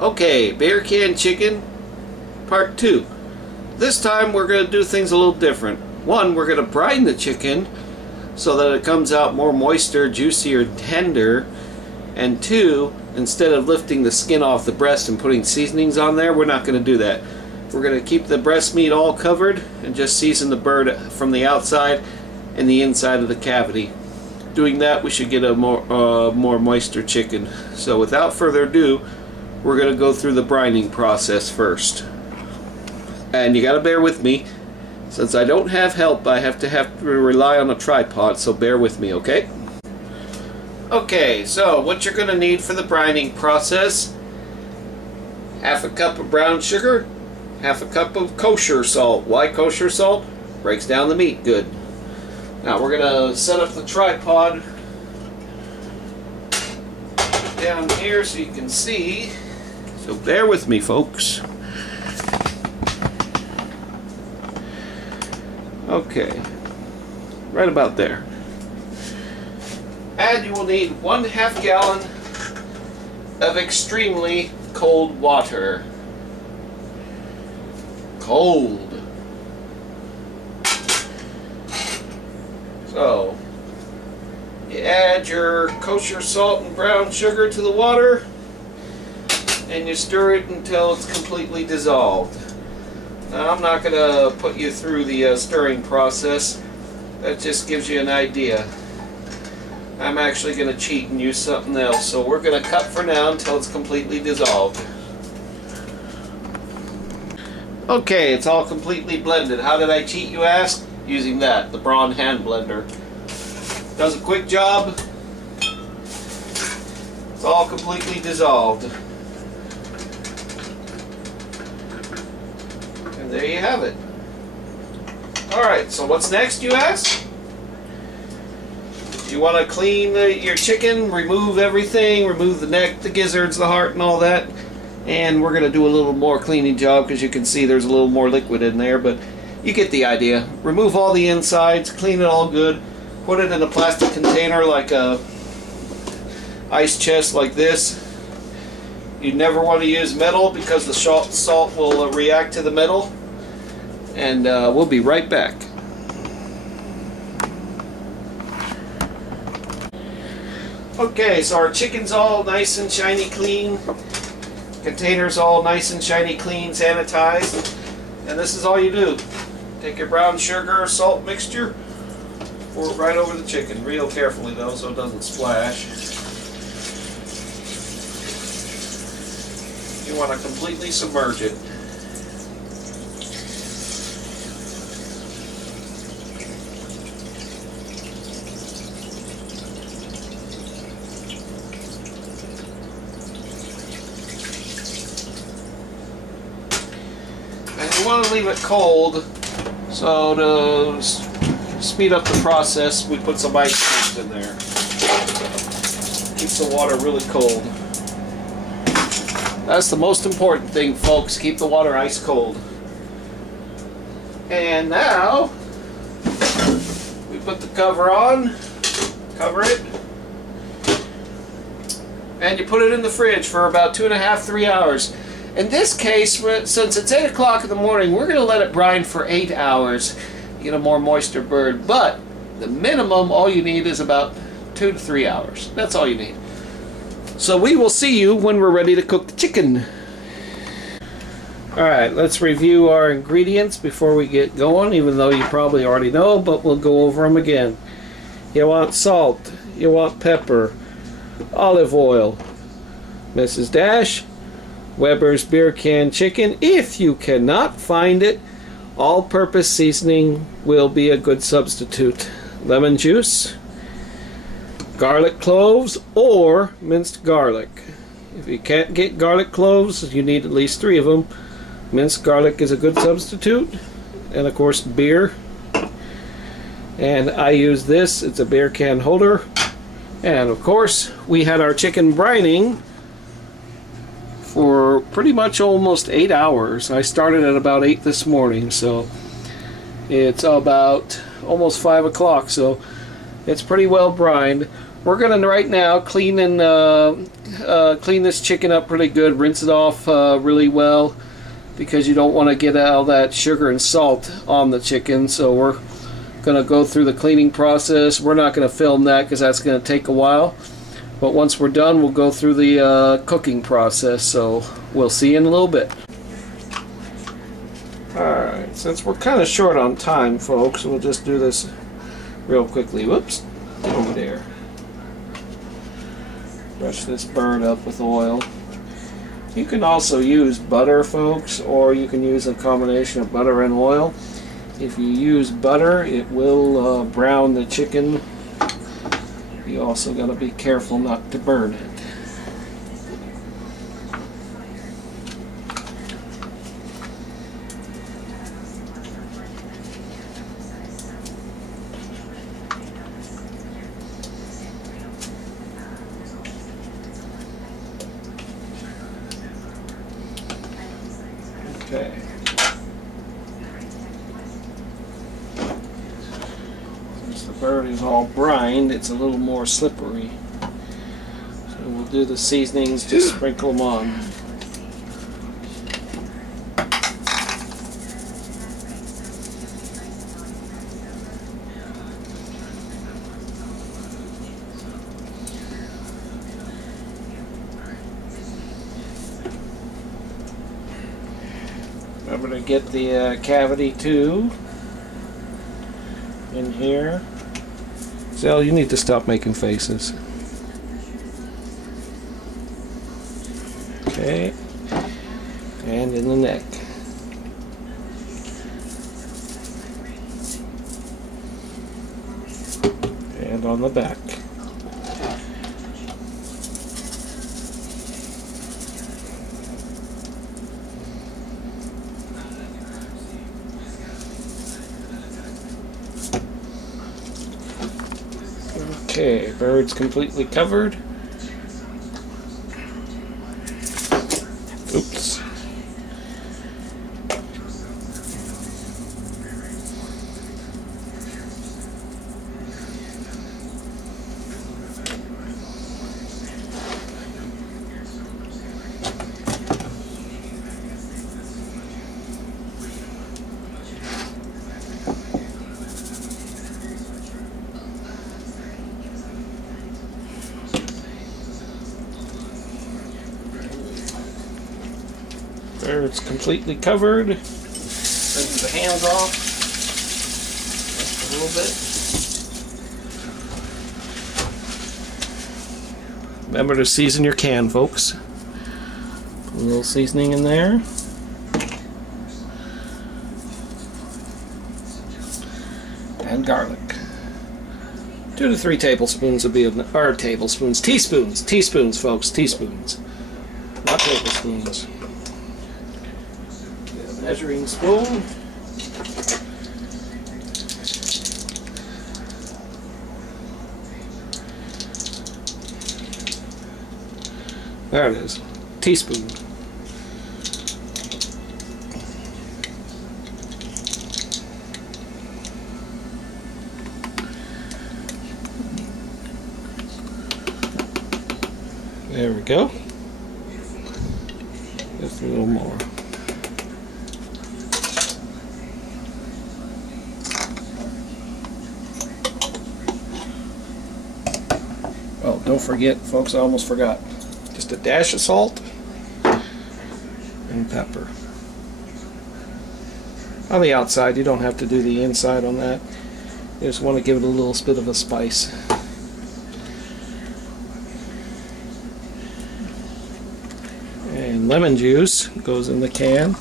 Okay, beer can chicken part 2. This time we're going to do things a little different. One, we're going to brine the chicken so that it comes out more moister, juicier, tender. And two, instead of lifting the skin off the breast and putting seasonings on there, we're not going to do that. We're going to keep the breast meat all covered and just season the bird from the outside and the inside of the cavity. Doing that, we should get a more moister chicken. So without further ado, we're going to go through the brining process first. And you got to bear with me. Since I don't have help, I have to rely on a tripod, so bear with me, okay? Okay, so what you're going to need for the brining process: half a cup of brown sugar, half a cup of kosher salt. Why kosher salt? Breaks down the meat good. Now we're going to set up the tripod down here so you can see. So bear with me, folks. Okay, right about there. And you will need 1/2 gallon of extremely cold water. Cold. So, you add your kosher salt and brown sugar to the water, and you stir it until it's completely dissolved. Now, I'm not going to put you through the stirring process. That just gives you an idea. I'm actually going to cheat and use something else. So we're going to cut for now until it's completely dissolved. Okay, it's all completely blended. How did I cheat, you ask? Using that, the Brine hand blender. Does a quick job. It's all completely dissolved. And there you have it. Alright, so what's next, you ask? You want to clean your chicken, remove everything, remove the neck, the gizzards, the heart, and all that. And we're going to do a little more cleaning job because you can see there's a little more liquid in there, but you get the idea. Remove all the insides, clean it all good, put it in a plastic container like a ice chest like this. You never want to use metal because the salt will react to the metal. And we'll be right back. Okay, so our chicken's all nice and shiny clean. Container's all nice and shiny clean, sanitized. And this is all you do. Take your brown sugar, salt mixture, pour it right over the chicken. Real carefully though, so it doesn't splash. You want to completely submerge it. You want to leave it cold, so to speed up the process, we put some ice cubes in there. Keeps the water really cold. That's the most important thing, folks. Keep the water ice cold. And now we put the cover on, cover it, and you put it in the fridge for about 2.5–3 hours. In this case, since it's 8 o'clock in the morning, we're going to let it brine for 8 hours. You get a more moister bird, but the minimum, all you need is about 2 to 3 hours. That's all you need. So we will see you when we're ready to cook the chicken. Alright, let's review our ingredients before we get going, even though you probably already know, but we'll go over them again. You want salt, you want pepper, olive oil, Mrs. Dash, Weber's beer can chicken. If you cannot find it, all-purpose seasoning will be a good substitute. Lemon juice, garlic cloves, or minced garlic. If you can't get garlic cloves, you need at least 3 of them. Minced garlic is a good substitute. And of course beer. And I use this, it's a beer can holder. And of course we had our chicken brining for pretty much almost 8 hours. I started at about 8 this morning, so it's about almost 5 o'clock, so it's pretty well brined. we're gonna right now clean this chicken up pretty good, rinse it off really well, because you don't want to get all that sugar and salt on the chicken. So we're gonna go through the cleaning process. We're not gonna film that because that's gonna take a while, but once we're done, we'll go through the cooking process. So we'll see you in a little bit. Alright, since we're kind of short on time, folks, we'll just do this real quickly. Whoops, get over there. Brush this bird up with oil. You can also use butter, folks, or you can use a combination of butter and oil. If you use butter, it will brown the chicken. You also got to be careful not to burn it. Okay. Since the bird is all brined, it's a little more slippery. So we'll do the seasonings, just sprinkle them on. Remember to get the cavity too in here. Zell, you need to stop making faces. Okay, and in the neck. And on the back. Okay, bird's completely covered. Oops. There, it's completely covered. Bring the hands off just a little bit. Remember to season your can, folks. Put a little seasoning in there. And garlic. 2 to 3 tablespoons would be of, or tablespoons, teaspoons, folks, teaspoons, not tablespoons. Measuring spoon. There it is. Teaspoon. There we go. Just a little more. Oh, don't forget, folks, I almost forgot. Just a dash of salt and pepper. On the outside, you don't have to do the inside on that. You just want to give it a little bit of a spice. And lemon juice goes in the can.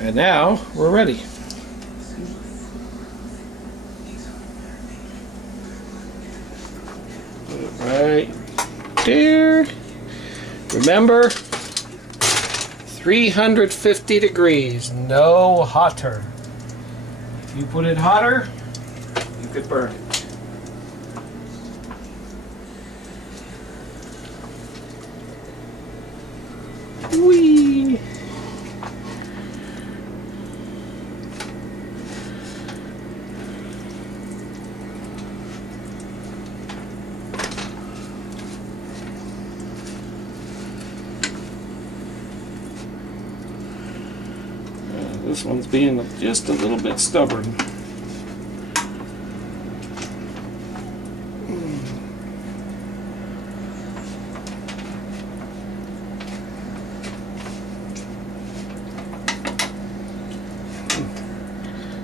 And now we're ready. Right there. Remember, 350 degrees, no hotter. If you put it hotter, you could burn it. Whee! This one's being just a little bit stubborn.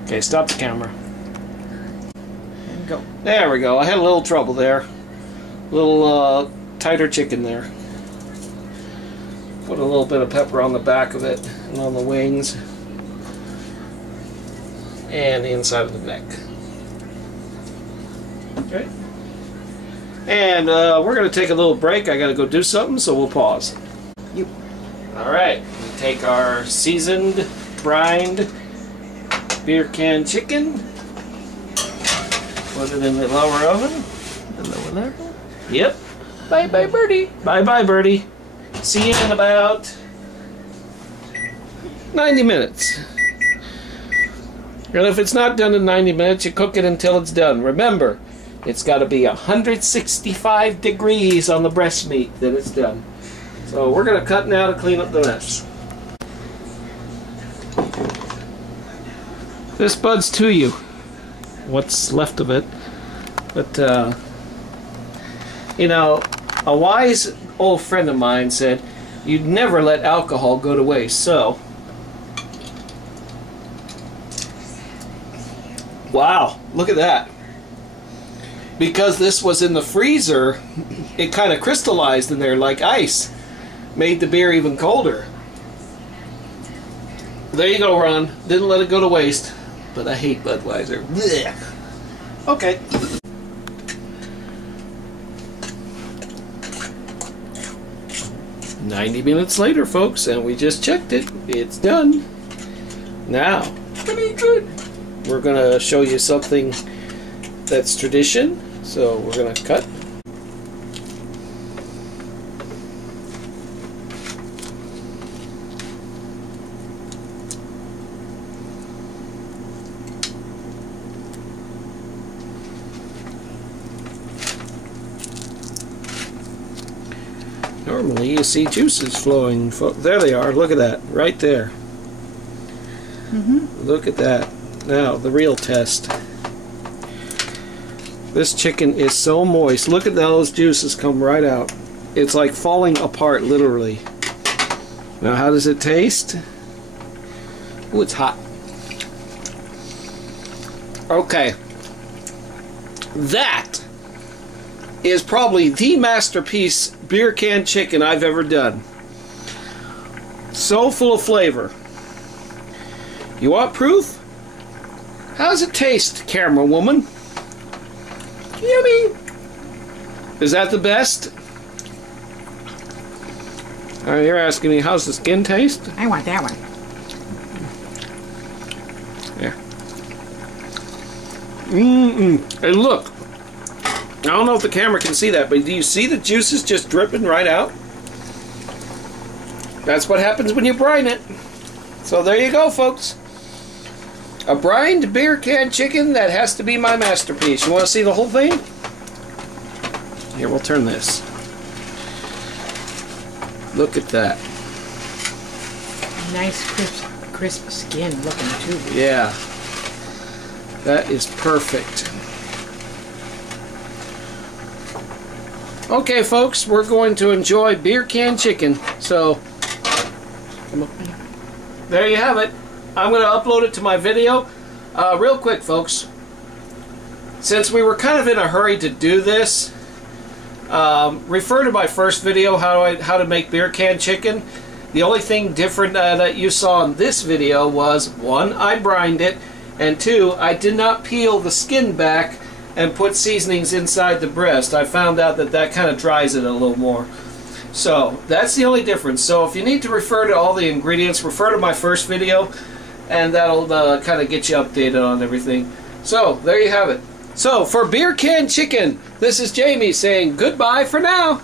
Okay, stop the camera. And go. There we go. I had a little trouble there. A little tighter chicken there. Put a little bit of pepper on the back of it and on the wings and the inside of the neck. Okay. And we're going to take a little break. I got to go do something, so we'll pause. You. All right. We take our seasoned, brined beer can chicken. Put it in the lower oven. The lower level. Yep. Bye bye, birdie. Bye bye, birdie. See you in about 90 minutes. And if it's not done in 90 minutes, you cook it until it's done. Remember, it's got to be 165 degrees on the breast meat that it's done. So we're going to cut now to clean up the mess. This bud's to you. What's left of it. But, you know, a wise old friend of mine said, you'd never let alcohol go to waste. So, wow, look at that. Because this was in the freezer, it kind of crystallized in there like ice. Made the beer even colder. There you go, Ron. Didn't let it go to waste. But I hate Budweiser. Blech. Okay. "90 minutes later, folks, and we just checked it. It's done. Now, pretty good. We're going to show you something that's tradition. So we're going to cut. Normally you see juices flowing. There they are. Look at that. Right there. Look at that. Now, the real test. This chicken is so moist. Look at those juices come right out. It's like falling apart, literally. Now, how does it taste? Ooh, it's hot. Okay. That is probably the masterpiece beer can chicken I've ever done. So full of flavor. You want proof? How does it taste, camera woman? Yummy! Is that the best? You're asking me, how's the skin taste? I want that one. Yeah. And look. I don't know if the camera can see that, but do you see the juices just dripping right out? That's what happens when you brine it. So there you go, folks. A brined beer can chicken that has to be my masterpiece. You want to see the whole thing? Here, we'll turn this. Look at that. Nice crisp skin looking too. Yeah. That is perfect. Okay, folks, we're going to enjoy beer can chicken. So, there you have it. I'm going to upload it to my video. Real quick, folks. Since we were kind of in a hurry to do this, refer to my first video, how to make beer can chicken. The only thing different that you saw in this video was, one, I brined it, and two, I did not peel the skin back and put seasonings inside the breast. I found out that that kind of dries it a little more. So that's the only difference. So if you need to refer to all the ingredients, refer to my first video, and that'll kind of get you updated on everything. So there you have it. So for beer can chicken, this is Jamie saying goodbye for now.